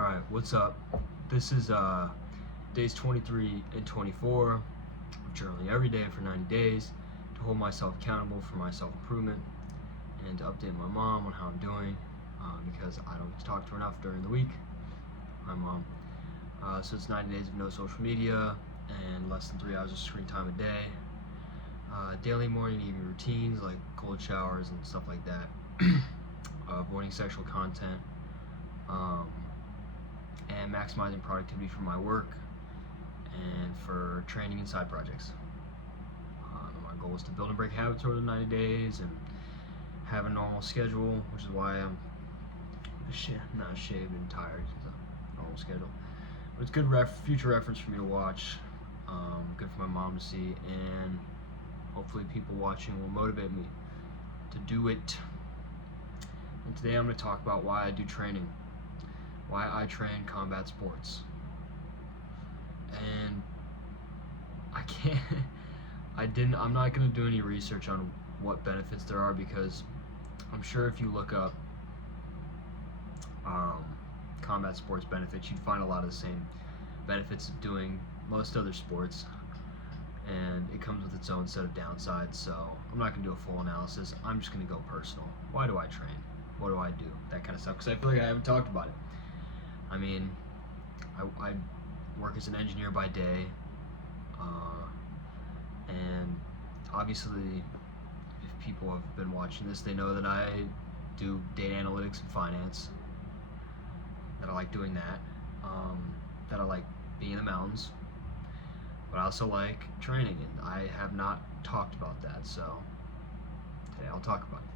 Alright, what's up? This is days 23 and 24 of journaling every day for 90 days to hold myself accountable for my self-improvement and to update my mom on how I'm doing because I don't get to talk to her enough during the week. My mom. So it's 90 days of no social media and less than 3 hours of screen time a day. Daily morning and evening routines like cold showers and stuff like that. Avoiding sexual content. And maximizing productivity for my work and for training and side projects. My goal is to build and break habits over the 90 days and have a normal schedule, which is why I'm not shaved and tired. It's a normal schedule. But it's good future reference for me to watch, good for my mom to see, and hopefully people watching will motivate me to do it. And today I'm going to talk about why I do training. Why I train combat sports. And I'm not going to do any research on what benefits there are, because I'm sure if you look up combat sports benefits, you'd find a lot of the same benefits of doing most other sports, and it comes with its own set of downsides. So I'm not going to do a full analysis. I'm just going to go personal. Why do I train? What do I do? That kind of stuff, because I feel like I haven't talked about it. I mean, I work as an engineer by day, and obviously if people have been watching this, they know that I do data analytics and finance, that I like doing that, that I like being in the mountains, but I also like training, and I have not talked about that, so today I'll talk about it.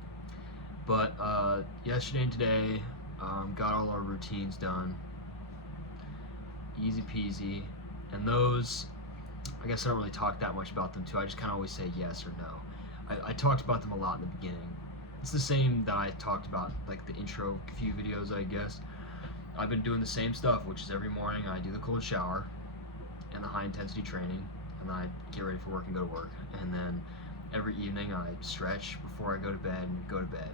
But yesterday and today, got all our routines done, easy peasy, and those, I guess I don't really talk that much about them too. I just kind of always say yes or no. I talked about them a lot in the beginning. It's the same that I talked about, like the intro few videos, I guess. I've been doing the same stuff, which is every morning I do the cold shower and the high intensity training, and then I get ready for work and go to work, and then every evening I stretch before I go to bed and go to bed.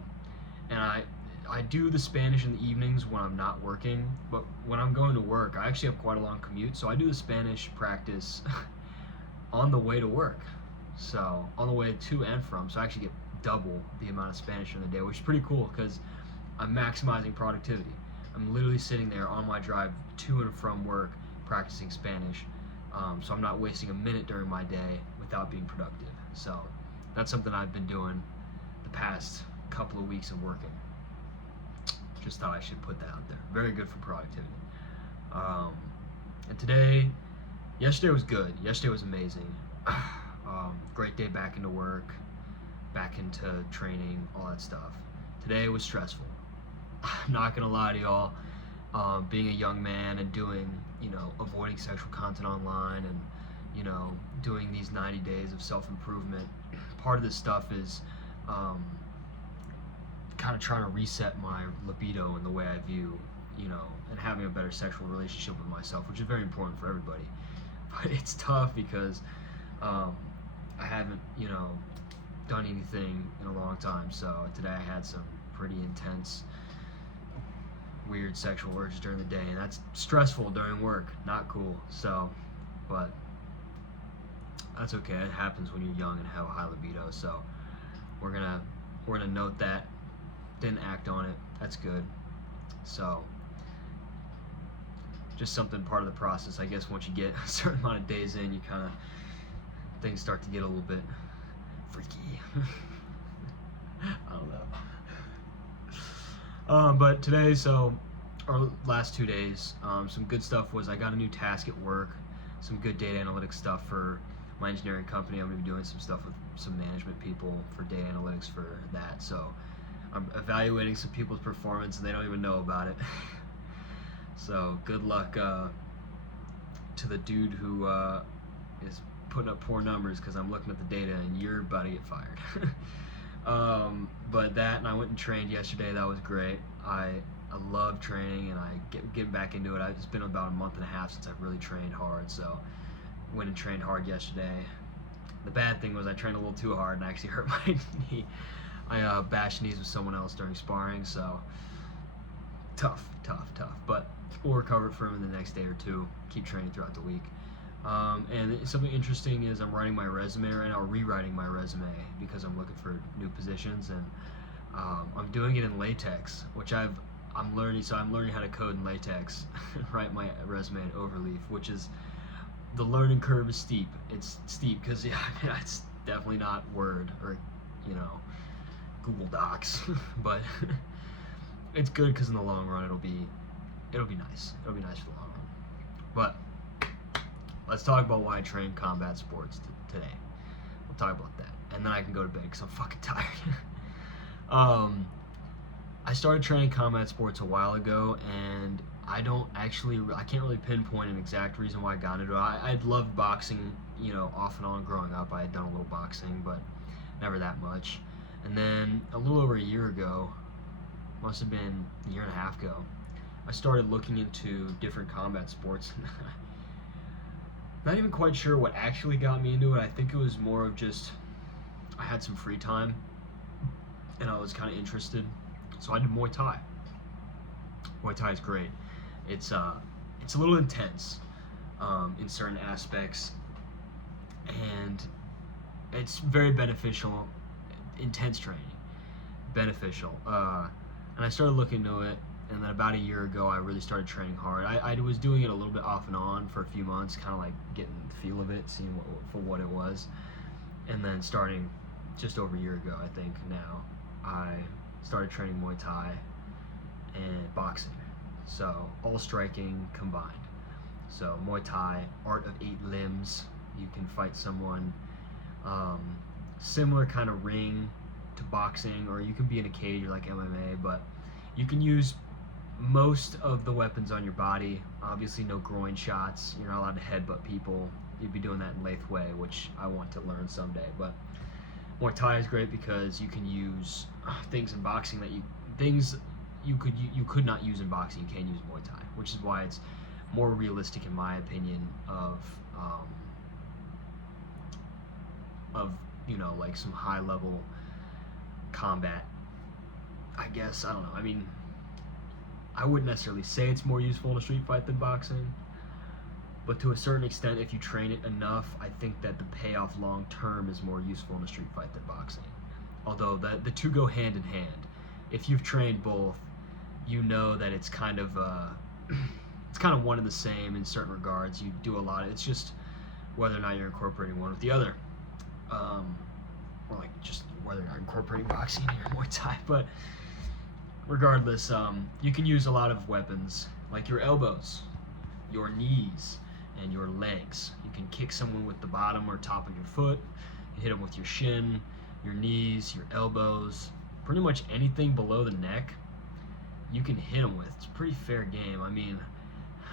And I do the Spanish in the evenings when I'm not working, but when I'm going to work, I actually have quite a long commute, so I do the Spanish practice on the way to work. So, on the way to and from, so I actually get double the amount of Spanish in the day, which is pretty cool because I'm maximizing productivity. I'm literally sitting there on my drive to and from work practicing Spanish, so I'm not wasting a minute during my day without being productive. So, that's something I've been doing the past couple of weeks of working. Just thought I should put that out there. Very good for productivity. And yesterday was good. Yesterday was amazing. Great day back into work, back into training, all that stuff. Today was stressful. I'm not gonna lie to y'all. Being a young man and doing, avoiding sexual content online and, doing these 90 days of self-improvement. Part of this stuff is kind of trying to reset my libido and the way I view, and having a better sexual relationship with myself, which is very important for everybody. But it's tough because I haven't, done anything in a long time. So today I had some pretty intense, weird sexual urges during the day, and that's stressful during work. Not cool. So, but that's okay. It happens when you're young and have a high libido. So we're gonna note that. Didn't act on it. That's good. So just something part of the process, I guess. Once you get a certain amount of days in, you kind of, things start to get a little bit freaky. I don't know. But today, or last 2 days, some good stuff was I got a new task at work, some good data analytics stuff for my engineering company. I'm going to be doing some stuff with some management people for data analytics for that. So I'm evaluating some people's performance and they don't even know about it. So good luck to the dude who is putting up poor numbers, because I'm looking at the data and you're about to get fired. But that, and I went and trained yesterday. That was great. I love training, and I getting back into it. It's been about a month and a half since I've really trained hard, so went and trained hard yesterday. The bad thing was I trained a little too hard and I actually hurt my knee. I bashed knees with someone else during sparring, so tough. But we'll recover from it the next day or two. Keep training throughout the week. And something interesting is I'm writing my resume right now, rewriting my resume because I'm looking for new positions, and I'm doing it in LaTeX, which I'm learning. So I'm learning how to code in LaTeX, write my resume in Overleaf, which is the learning curve is steep. It's steep because it's definitely not Word or Google Docs, but it's good because in the long run it'll be nice. It'll be nice for the long run. But let's talk about why I train combat sports today. We'll talk about that, and then I can go to bed because I'm fucking tired. I started training combat sports a while ago, and I can't really pinpoint an exact reason why I got into it. I'd loved boxing, off and on growing up. I had done a little boxing, but never that much. And then a little over a year ago, must have been a year and a half ago, I started looking into different combat sports. Not even quite sure what actually got me into it. I think it was more of just I had some free time and I was kind of interested, so I did Muay Thai. Muay Thai is great. It's a little intense in certain aspects, and it's very beneficial. Intense training, beneficial. And I started looking into it, and then about a year ago, I really started training hard. I was doing it a little bit off and on for a few months, kind of like getting the feel of it, seeing what it was, and then starting just over a year ago, I think now, I started training Muay Thai and boxing. So all striking combined. So Muay Thai, art of 8 limbs. You can fight someone. Similar kind of ring to boxing, or you can be in a cage like MMA, but you can use most of the weapons on your body. Obviously no groin shots. You're not allowed to headbutt people. You'd be doing that in Lathe Way, which I want to learn someday. But Muay Thai is great because you can use things in boxing that you could not use in boxing. You can use Muay Thai, which is why it's more realistic, in my opinion, of like some high level combat. I guess, I don't know. I mean, I wouldn't necessarily say it's more useful in a street fight than boxing, but to a certain extent, if you train it enough, I think that the payoff long term is more useful in a street fight than boxing. Although the two go hand in hand. If you've trained both, you know that it's kind of one and the same in certain regards. You do a lot. It's just whether or not you're incorporating one with the other, or like just whether or not you're incorporating boxing in your Muay Thai. But regardless, you can use a lot of weapons like your elbows, your knees, and your legs. You can kick someone with the bottom or top of your foot. You hit them with your shin, your knees, your elbows. Pretty much anything below the neck, you can hit them with. It's a pretty fair game. I mean,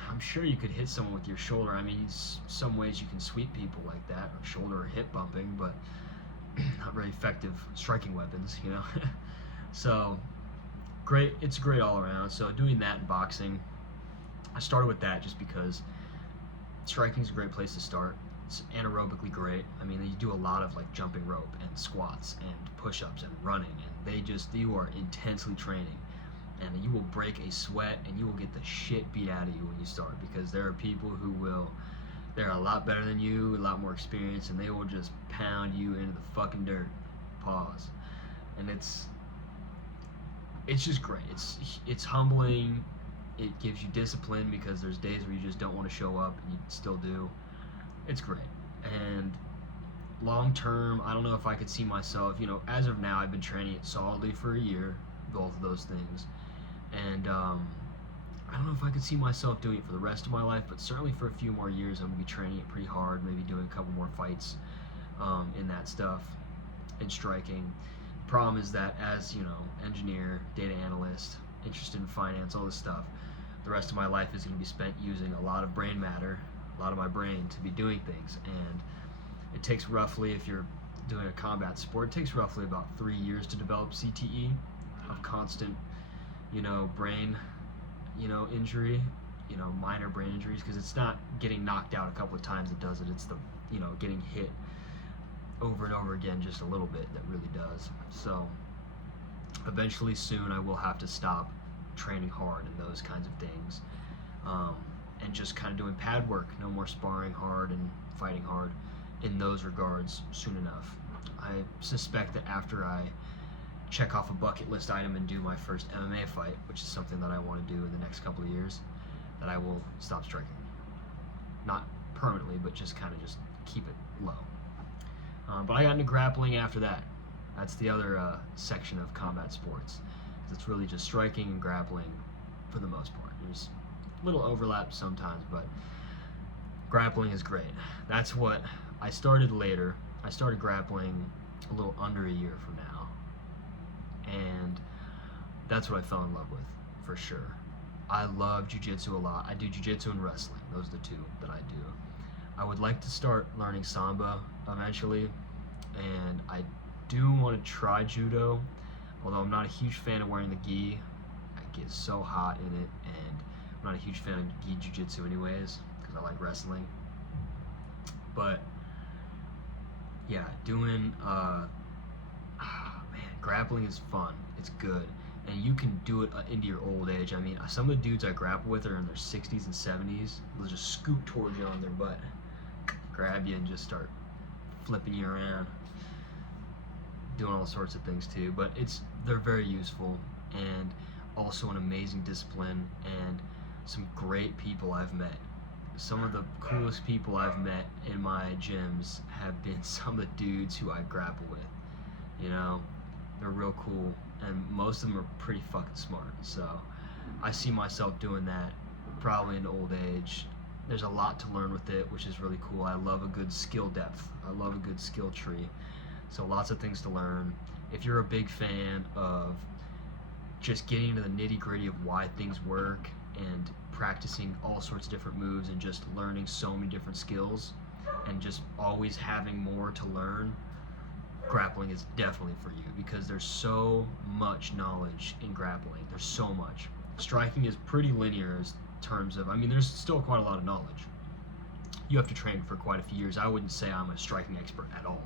I'm sure you could hit someone with your shoulder. I mean, some ways you can sweep people like that, or shoulder or hip bumping, but not very effective striking weapons, So, great. It's great all around. So doing that in boxing, I started with that just because striking is a great place to start. It's anaerobically great. I mean, you do a lot of like jumping rope and squats and push-ups and running, and you are intensely training, and you will break a sweat and you will get the shit beat out of you when you start, because there are people they're a lot better than you, a lot more experience, and they will just pound you into the fucking dirt. Pause. And it's just great. It's humbling. It gives you discipline because there's days where you just don't want to show up and you still do. It's great. And long term, I don't know if I could see myself, as of now, I've been training it solidly for a year, both of those things. And I don't know if I could see myself doing it for the rest of my life, but certainly for a few more years, I'm going to be training it pretty hard, maybe doing a couple more fights in that stuff, in striking. Problem is that as, engineer, data analyst, interested in finance, all this stuff, the rest of my life is going to be spent using a lot of brain matter, a lot of my brain to be doing things. And it takes roughly, if you're doing a combat sport, it takes roughly about 3 years to develop CTE, of constant, brain, injury, minor brain injuries, because it's not getting knocked out a couple of times that does it. It's the, getting hit over and over again just a little bit that really does. So eventually soon I will have to stop training hard and those kinds of things, and just kind of doing pad work. No more sparring hard and fighting hard in those regards soon enough. I suspect that after I check off a bucket list item and do my first MMA fight, which is something that I want to do in the next couple of years, that I will stop striking. Not permanently, but just kind of just keep it low. But I got into grappling after that. That's the other section of combat sports. It's really just striking and grappling for the most part. There's a little overlap sometimes, but grappling is great. That's what I started later. I started grappling a little under a year from now, and that's what I fell in love with, for sure. I love jiu-jitsu a lot. I do jiu-jitsu and wrestling. Those are the two that I do. I would like to start learning Samba eventually, and I do want to try judo, although I'm not a huge fan of wearing the gi. I get so hot in it, and I'm not a huge fan of gi jiu-jitsu anyways, because I like wrestling. But yeah, doing grappling is fun. It's good, and you can do it into your old age. I mean, some of the dudes I grapple with are in their 60s and 70s. They'll just scoot towards you on their butt, grab you, and just start flipping you around, doing all sorts of things too. But they're very useful, and also an amazing discipline, and some great people I've met. Some of the coolest people I've met in my gyms have been some of the dudes who I grapple with. You know, they're real cool, and most of them are pretty fucking smart. So I see myself doing that probably in old age. There's a lot to learn with it, which is really cool. I love a good skill depth. I love a good skill tree. So lots of things to learn. If you're a big fan of just getting into the nitty-gritty of why things work and practicing all sorts of different moves and just learning so many different skills and just always having more to learn, grappling is definitely for you, because there's so much knowledge in grappling. There's so much. Striking is pretty linear in terms of, I mean, there's still quite a lot of knowledge. You have to train for quite a few years. I wouldn't say I'm a striking expert at all.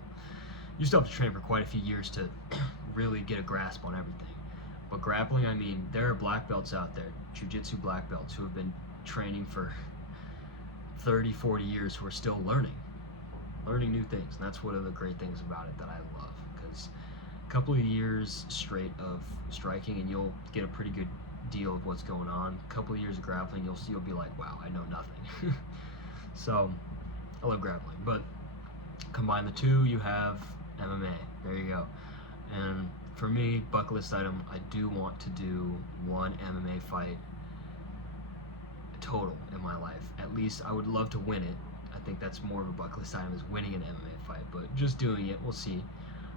You still have to train for quite a few years to really get a grasp on everything. But grappling, I mean, there are black belts out there, jiu-jitsu black belts, who have been training for 30, 40 years, who are still learning new things. And that's one of the great things about it that I love, because a couple of years straight of striking and you'll get a pretty good deal of what's going on. A couple of years of grappling, you'll be like, wow, I know nothing. So I love grappling. But combine the two, you have MMA. There you go. And for me, bucket list item, I do want to do one MMA fight total in my life. At least I would love to win it. I think that's more of a bucket list item, is winning an MMA fight, but just doing it, we'll see.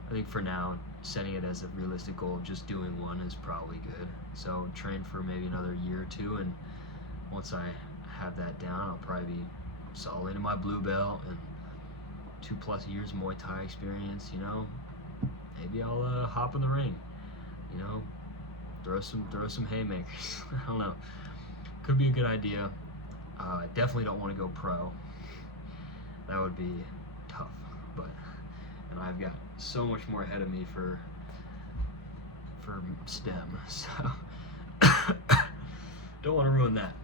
I think for now, setting it as a realistic goal of just doing one is probably good. So train for maybe another year or two, and once I have that down, I'll probably be solid in my blue belt and 2+ years of Muay Thai experience, you know. Maybe I'll hop in the ring, you know, throw some haymakers. I don't know. Could be a good idea. I definitely don't want to go pro. That would be tough, and I've got so much more ahead of me for STEM, so don't want to ruin that,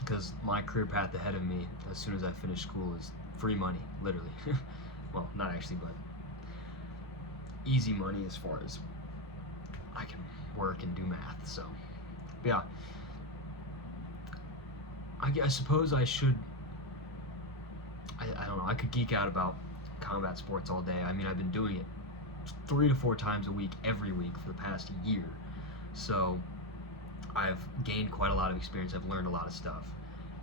because my career path ahead of me as soon as I finish school is free money, literally. Well, not actually, but easy money as far as I can work and do math. So yeah, I suppose I should, I don't know, I could geek out about combat sports all day. I mean, I've been doing it 3 to 4 times a week, every week for the past year. So I've gained quite a lot of experience. I've learned a lot of stuff.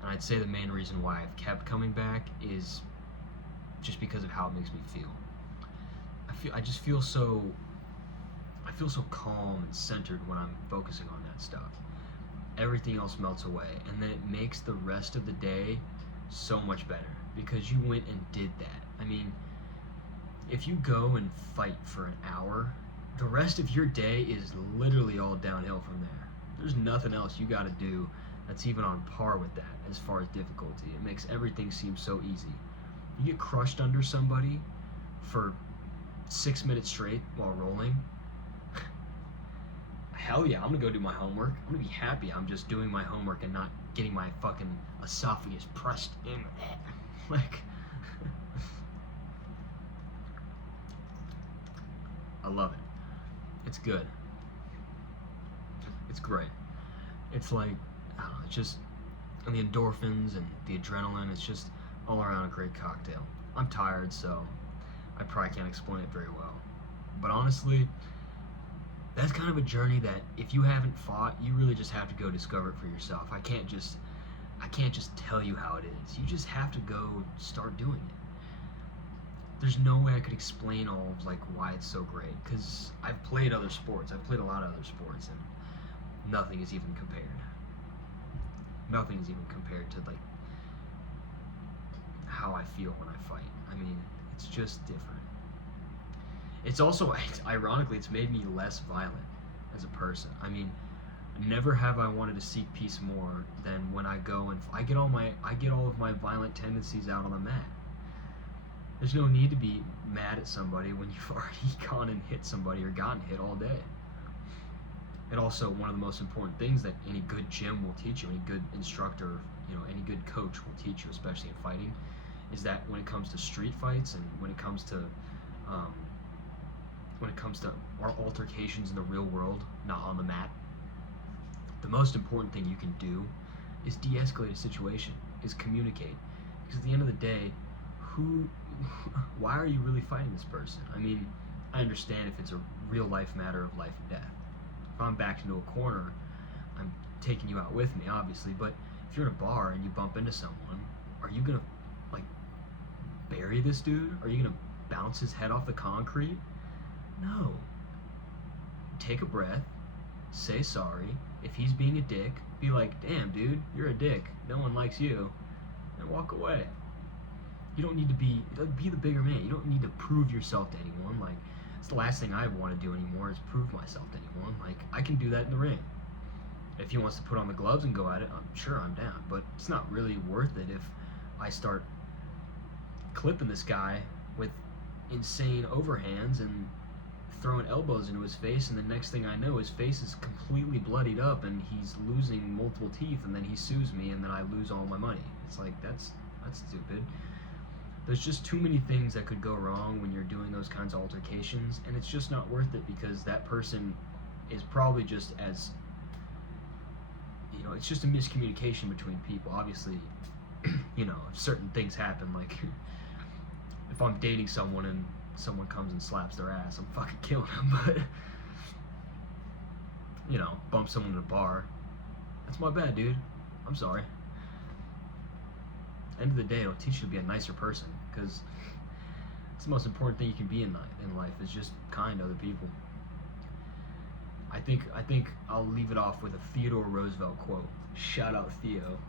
And I'd say the main reason why I've kept coming back is just because of how it makes me feel. I just feel so calm and centered when I'm focusing on that stuff. Everything else melts away, and then it makes the rest of the day so much better, because you went and did that. I mean, if you go and fight for an hour, the rest of your day is literally all downhill from there. There's nothing else you got to do that's even on par with that as far as difficulty. It makes everything seem so easy. You get crushed under somebody for 6 minutes straight while rolling. hell yeah, I'm gonna go do my homework. I'm gonna be happy I'm just doing my homework and not getting my fucking esophagus pressed in. Like, I love it. It's good. It's great. It's like, I don't know, it's just, and the endorphins and the adrenaline, it's just all around a great cocktail. I'm tired, so I probably can't explain it very well. But honestly, that's kind of a journey that if you haven't fought, you really just have to go discover it for yourself. I can't just tell you how it is. You just have to go start doing it. There's no way I could explain all of like why it's so great, because I've played other sports. I've played a lot of other sports, and nothing is even compared. Nothing is even compared to like how I feel when I fight. I mean, it's just different. It's also, ironically, it's made me less violent as a person. I mean, never have I wanted to seek peace more than when I go and I get all of my violent tendencies out on the mat. There's no need to be mad at somebody when you've already gone and hit somebody or gotten hit all day. And also, one of the most important things that any good gym will teach you, any good instructor, any good coach will teach you, especially in fighting, is that when it comes to street fights and when it comes to our altercations in the real world, not on the mat, the most important thing you can do is de-escalate a situation, is communicate. Because at the end of the day, why are you really fighting this person? I mean, I understand if it's a real life matter of life and death. If I'm backed into a corner, I'm taking you out with me, obviously, but if you're in a bar and you bump into someone, are you gonna, like, bury this dude? Are you gonna bounce his head off the concrete? No. Take a breath, say sorry. If he's being a dick, be like, damn, dude, you're a dick. No one likes you. And walk away. You don't need to be the bigger man. You don't need to prove yourself to anyone. Like, it's the last thing I want to do anymore is prove myself to anyone. Like, I can do that in the ring. If he wants to put on the gloves and go at it, I'm sure I'm down. But it's not really worth it if I start clipping this guy with insane overhands and throwing elbows into his face, and the next thing I know, his face is completely bloodied up and he's losing multiple teeth, and then he sues me, and then I lose all my money. It's like, that's stupid. There's just too many things that could go wrong when you're doing those kinds of altercations, and it's just not worth it, because that person is probably just as, it's just a miscommunication between people. Obviously, if certain things happen, like if I'm dating someone and someone comes and slaps their ass, I'm fucking killing them. But bump someone in a bar, that's my bad, dude. I'm sorry. End of the day, it'll teach you to be a nicer person, because it's the most important thing you can be in life, is just kind to other people. I think I'll leave it off with a Theodore Roosevelt quote. Shout out Theo,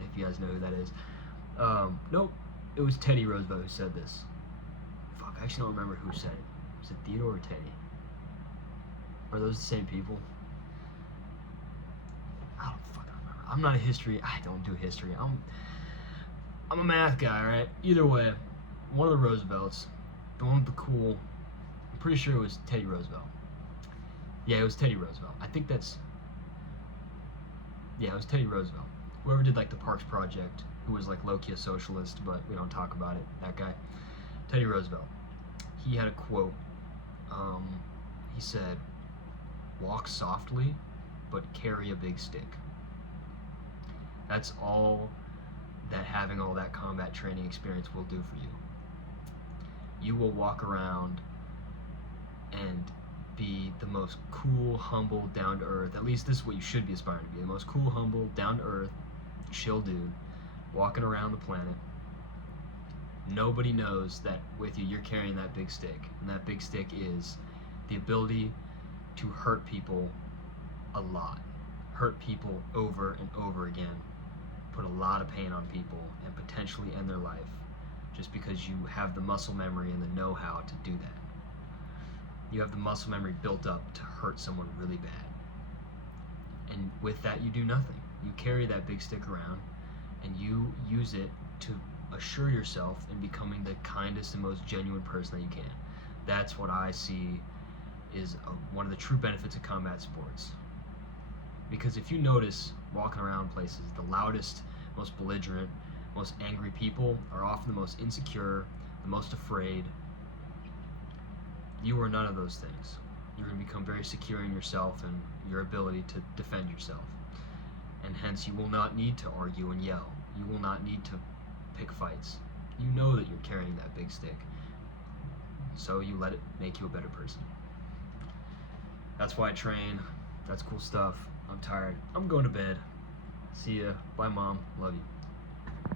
if you guys know who that is. Nope, it was Teddy Roosevelt who said this. Fuck, I actually don't remember who said it. Was it Theodore or Teddy? Are those the same people? I don't fucking remember. I'm not a history. I don't do history. I'm a math guy, right? Either way, one of the Roosevelts, the one with the cool, I'm pretty sure it was Teddy Roosevelt. Yeah, it was Teddy Roosevelt. I think it was Teddy Roosevelt. Whoever did like the Parks Project, who was like low-key a socialist, but we don't talk about it, that guy. Teddy Roosevelt. He had a quote. He said, "Walk softly, but carry a big stick." That's all that having all that combat training experience will do for you. You will walk around and be the most cool, humble, down-to-earth, at least this is what you should be aspiring to be, the most cool, humble, down-to-earth, chill dude, walking around the planet. Nobody knows that with you, you're carrying that big stick, and that big stick is the ability to hurt people a lot, hurt people over and over again, put a lot of pain on people, and potentially end their life, just because you have the muscle memory and the know-how to do that. You have the muscle memory built up to hurt someone really bad. And with that, you do nothing. You carry that big stick around, and you use it to assure yourself in becoming the kindest and most genuine person that you can. That's what I see is one of the true benefits of combat sports. Because if you notice, walking around places, the loudest, most belligerent, most angry people are often the most insecure, the most afraid. You are none of those things. You're going to become very secure in yourself and your ability to defend yourself. And hence, you will not need to argue and yell. You will not need to pick fights. You know that you're carrying that big stick. So you let it make you a better person. That's why I train. That's cool stuff. I'm tired. I'm going to bed. See ya. Bye, Mom. Love you.